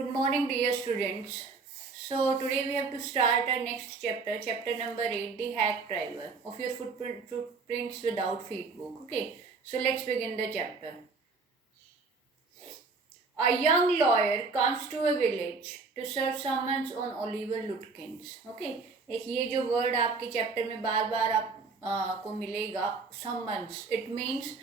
Good morning, dear students. So, today we have to start our next chapter, chapter number 8, the hack driver of your footprints without feet book. Okay, so let's begin the chapter. A young lawyer comes to a village to serve summons on Oliver Lutkins. Okay, एक ये जो word आपके chapter में बार बार को मिलेगा, summons. It means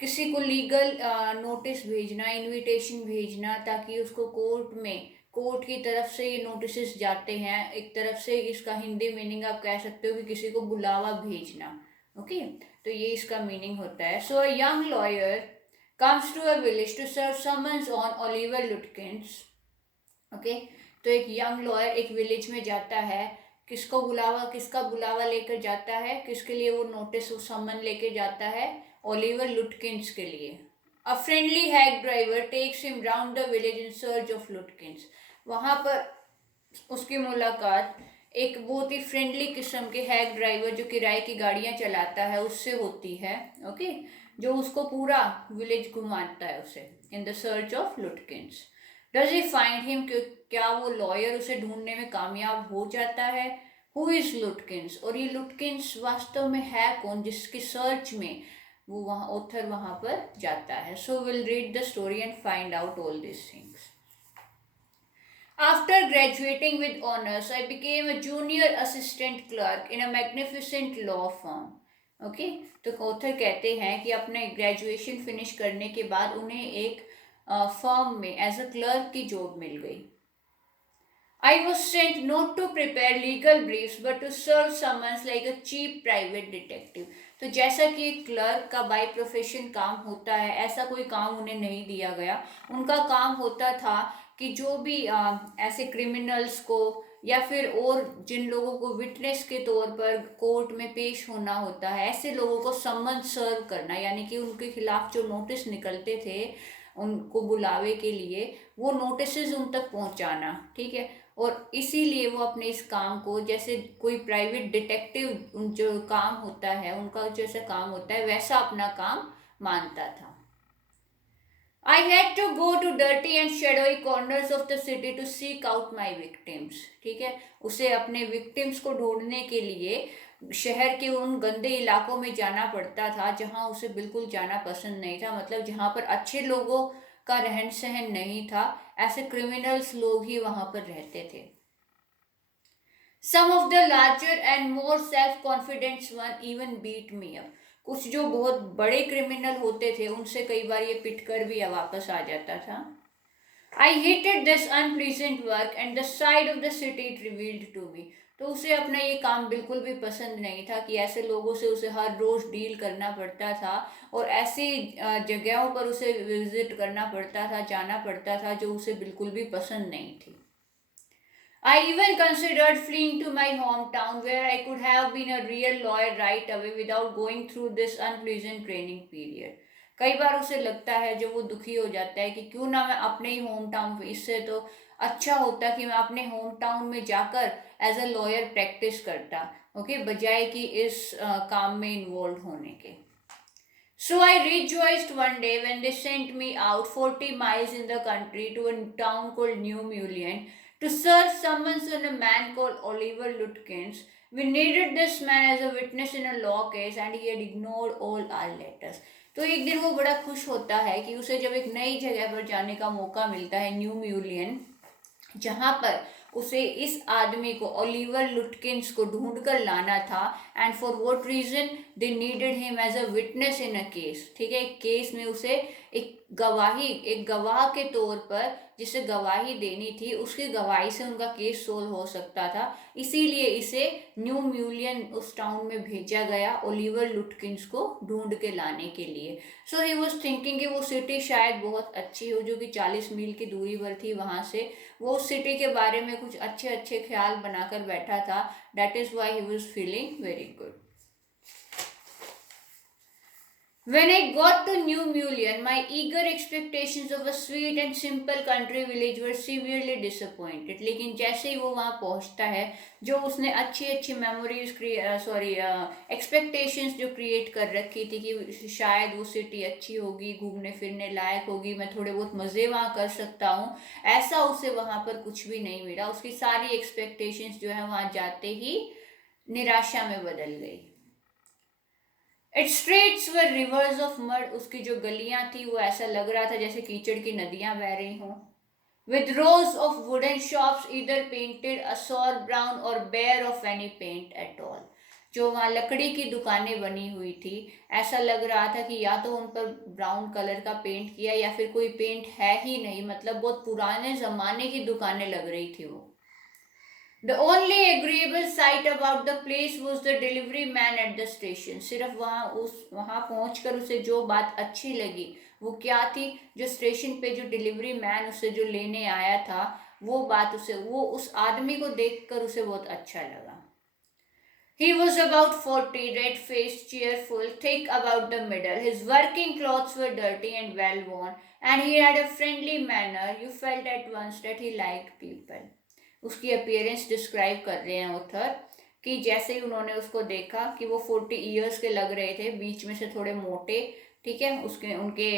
किसी को legal notice भेजना, इनविटेशन भेजना, ताकि उसको कोर्ट की तरफ से ये नोटिस जाते हैं। एक तरफ से इसका हिंदी मीनिंग आप कह सकते हो कि किसी को बुलावा भेजना। ओके, तो ये इसका मीनिंग होता है। So a young lawyer comes to a village to serve summons on Oliver Lutkins. Okay, तो एक यंग लॉयर एक विलेज में जाता है, किसका बुलावा लेकर जाता है, किसके लिए वो नोटिस समन लेके जाता है? ओलिवर लुटकिंस के लिए। A friendly hack driver takes him round the village in search of Lutkins. वहाँ पर उसकी मुलाकात एक बहुत ही फ्रेंडली किस्म के हैक ड्राइवर जो किराए की गाड़ियाँ चलाता है उससे होती है। ओके, जो उसको पूरा विलेज घुमाता है उसे in the search of लुटकिंस। Does he find him, क्या वो लॉयर उसे ढूंढने में कामयाब हो जाता है? हु इज लुटकिंस, और ये लुटकिंस वास्तव में है कौन जिसकी सर्च में वो वहाँ ऑथर वहाँ पर जाता है। So will read the story and find out all this things. After graduating with honors, I became a junior assistant clerk in a magnificent law firm. Okay, तो ऑथर कहते हैं कि अपने ग्रेजुएशन फिनिश करने के बाद उन्हें एक फर्म में एज अ क्लर्क की जॉब मिल गई। I was sent not to prepare legal briefs but to serve summons like a cheap private detective. तो जैसा कि क्लर्क का बाय प्रोफेशन काम होता है, ऐसा कोई काम उन्हें नहीं दिया गया। उनका काम होता था कि जो भी ऐसे क्रिमिनल्स को या फिर और जिन लोगों को विटनेस के तौर पर कोर्ट में पेश होना होता है, ऐसे लोगों को समन सर्व करना, यानी कि उनके खिलाफ जो नोटिस निकलते थे उनको बुलावे के लिए, वो नोटिस उन तक पहुंचाना। ठीक है, और इसीलिए वो अपने इस काम को, जैसे कोई प्राइवेट डिटेक्टिव जो काम होता है उनका जैसा काम होता है, वैसा अपना काम मानता था। I had to go to dirty and shadowy corners of the city to seek out my victims. ठीक है, उसे अपने विक्टिम्स को ढूंढने के लिए शहर के उन गंदे इलाकों में जाना पड़ता था जहां उसे बिल्कुल जाना पसंद नहीं था। मतलब जहां पर अच्छे लोगों का रहन सहन नहीं था, ऐसे क्रिमिनल्स लोग ही वहां पर रहते थे। Some of the larger and more self-confident one even beat me up. कुछ जो बहुत बड़े क्रिमिनल होते थे उनसे कई बार ये पिटकर भी वापस आ जाता था। I hated this unpleasant work and the side of the city it revealed to me. तो उसे अपना ये काम बिल्कुल भी पसंद नहीं था कि ऐसे लोगों से उसे हर रोज डील करना पड़ता था और ऐसी जगहों पर उसे विजिट करना पड़ता था, जाना पड़ता था जो उसे बिल्कुल भी पसंद नहीं थी। I even considered fleeing to my hometown where I could have been a real lawyer right away without going through this unpleasant training period. कई बार उसे लगता है, जब वो दुखी हो जाता है, कि क्यों ना मैं अपने ही होम टाउन, इससे तो अच्छा होता कि मैं अपने होम टाउन में जाकर एज अ लॉयर प्रैक्टिस करता, ओके, बजाय कि इस काम में इन्वॉल्व होने के। So I rejoiced one day when they sent me out 40 miles in the country to a town called New Mullion to serve summons on a man called Oliver Lutkins. We needed this man as a witness in a law case and he had ignored all our letters. तो एक दिन वो बड़ा खुश होता है कि उसे जब एक नई जगह पर जाने का मौका मिलता है, न्यू म्यूलियन, जहाँ पर उसे इस आदमी को, ओलिवर लुटकिंस को, ढूंढ कर लाना था। And for what reason? They needed him as a witness in a case. ठीक है, एक केस में उसे एक गवाह के तौर पर जिसे गवाही देनी थी, उसकी गवाही से उनका केस सोल्व हो सकता था। इसीलिए इसे न्यू म्यूलियन उस टाउन में भेजा गया ओलिवर लुटकिंस को ढूंढ के लाने के लिए। सो ही वॉज थिंकिंग कि वो सिटी शायद बहुत अच्छी हो, जो कि 40 मील की दूरी पर थी वहाँ से। वो उस सिटी के बारे में कुछ अच्छे अच्छे ख्याल बनाकर बैठा था। That is why he was feeling very good. When I got to New Mullion, my eager expectations of a sweet and simple country village were severely disappointed. लेकिन जैसे ही वो वहाँ पहुँचता है, जो उसने अच्छी अच्छी मेमोरीज एक्सपेक्टेशंस जो क्रिएट कर रखी थी कि शायद वो सिटी अच्छी होगी, घूमने फिरने लायक होगी, मैं थोड़े बहुत मज़े वहाँ कर सकता हूँ, ऐसा उसे वहाँ पर कुछ भी नहीं मिला. उसकी सारी एक्सपेक्टेशंस जो है वहाँ जाते ही निराशा में बदल गई. It's streets were reverse of mud. उसकी जो गलियां थी वो ऐसा लग रहा था जैसे कीचड़ की नदियां बह रही हों. With rows of wooden shops either painted a sour brown और bare of any paint at all. जो वहाँ लकड़ी की दुकानें बनी हुई थी, ऐसा लग रहा था कि या तो उन पर ब्राउन कलर का पेंट किया या फिर कोई पेंट है ही नहीं. मतलब बहुत पुराने ज़माने की दुकानें लग रही थी वो. The only agreeable sight about the place was the delivery man at the station. सिर्फ वहाँ पहुँचकर उसे जो बात अच्छी लगी वो क्या थी, जो स्टेशन पे जो डिलीवरी मैन उसे जो लेने आया था, वो उस आदमी को देखकर उसे बहुत अच्छा लगा. He was about 40, red-faced, cheerful, thick about the middle. His working clothes were dirty and well-worn, and he had a friendly manner. You felt at once that he liked people. उसकी अपीयरेंस डिस्क्राइब कर रहे हैं author कि जैसे ही उन्होंने उसको देखा कि वो 40 ईयर्स के लग रहे थे, बीच में से थोड़े मोटे, ठीक है, उसके उनके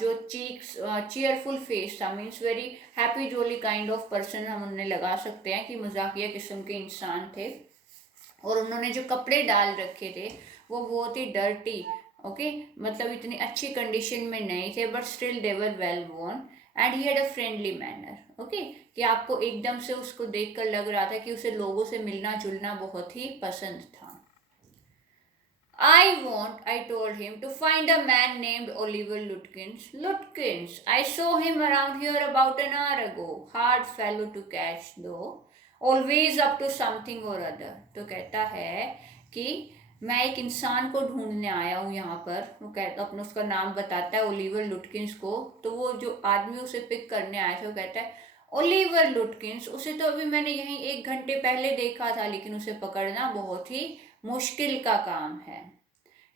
जो चीक्स चीयरफुल फेस था, means very happy jolly kind of person हम उन्हें लगा सकते हैं कि मजाकिया किस्म के इंसान थे. और उन्होंने जो कपड़े डाल रखे थे वो बहुत ही डर्टी, ओके, मतलब इतनी अच्छी कंडीशन में नहीं थे, but still they were well worn. And he had a friendly manner, okay, कि आपको एकदम से उसको देखकर लग रहा था कि उसे लोगों से मिलना जुलना बहुत ही पसंद था. I told him, to find a man named Oliver Lutkins. Lutkins, I saw him around here about an hour ago. Hard fellow to catch though. Always up to something or other. तो कहता है कि मैं एक इंसान को ढूंढने आया हूँ यहाँ पर. वो कहता अपना उसका नाम बताता है ओलिवर लुटकिंस को. तो वो जो आदमी उसे पिक करने आया था वो कहता है ओलिवर लुटकिंस, उसे तो अभी मैंने यहीं 1 घंटे पहले देखा था, लेकिन उसे पकड़ना बहुत ही मुश्किल का काम है.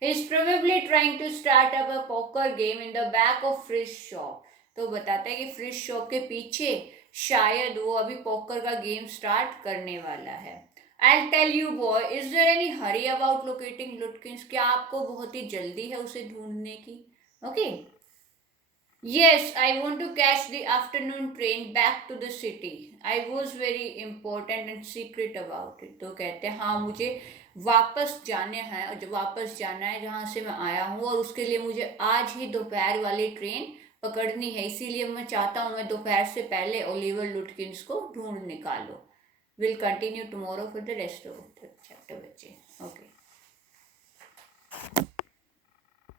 He is probably trying to start up a poker game in the back of Frisch shop. तो बताता है कि फ्रिश शॉप के पीछे शायद वो अभी पोकर का गेम स्टार्ट करने वाला है. I'll tell you boy, is there any hurry about locating Lutkins? क्या आपको बहुत ही जल्दी है उसे ढूंढने की? Okay. Yes, I want to catch the afternoon train back to the city. I was very important and secret about it. तो कहते हैं हाँ मुझे वापस वापस जाना है जहाँ से मैं आया हूँ, और उसके लिए मुझे आज ही दोपहर वाली ट्रेन पकड़नी है. इसीलिए मैं चाहता हूँ मैं दोपहर से पहले ओलिवर लुटकिंस को ढूंढ निकालो. Will continue tomorrow for the rest of the chapter बच्चे. ओके.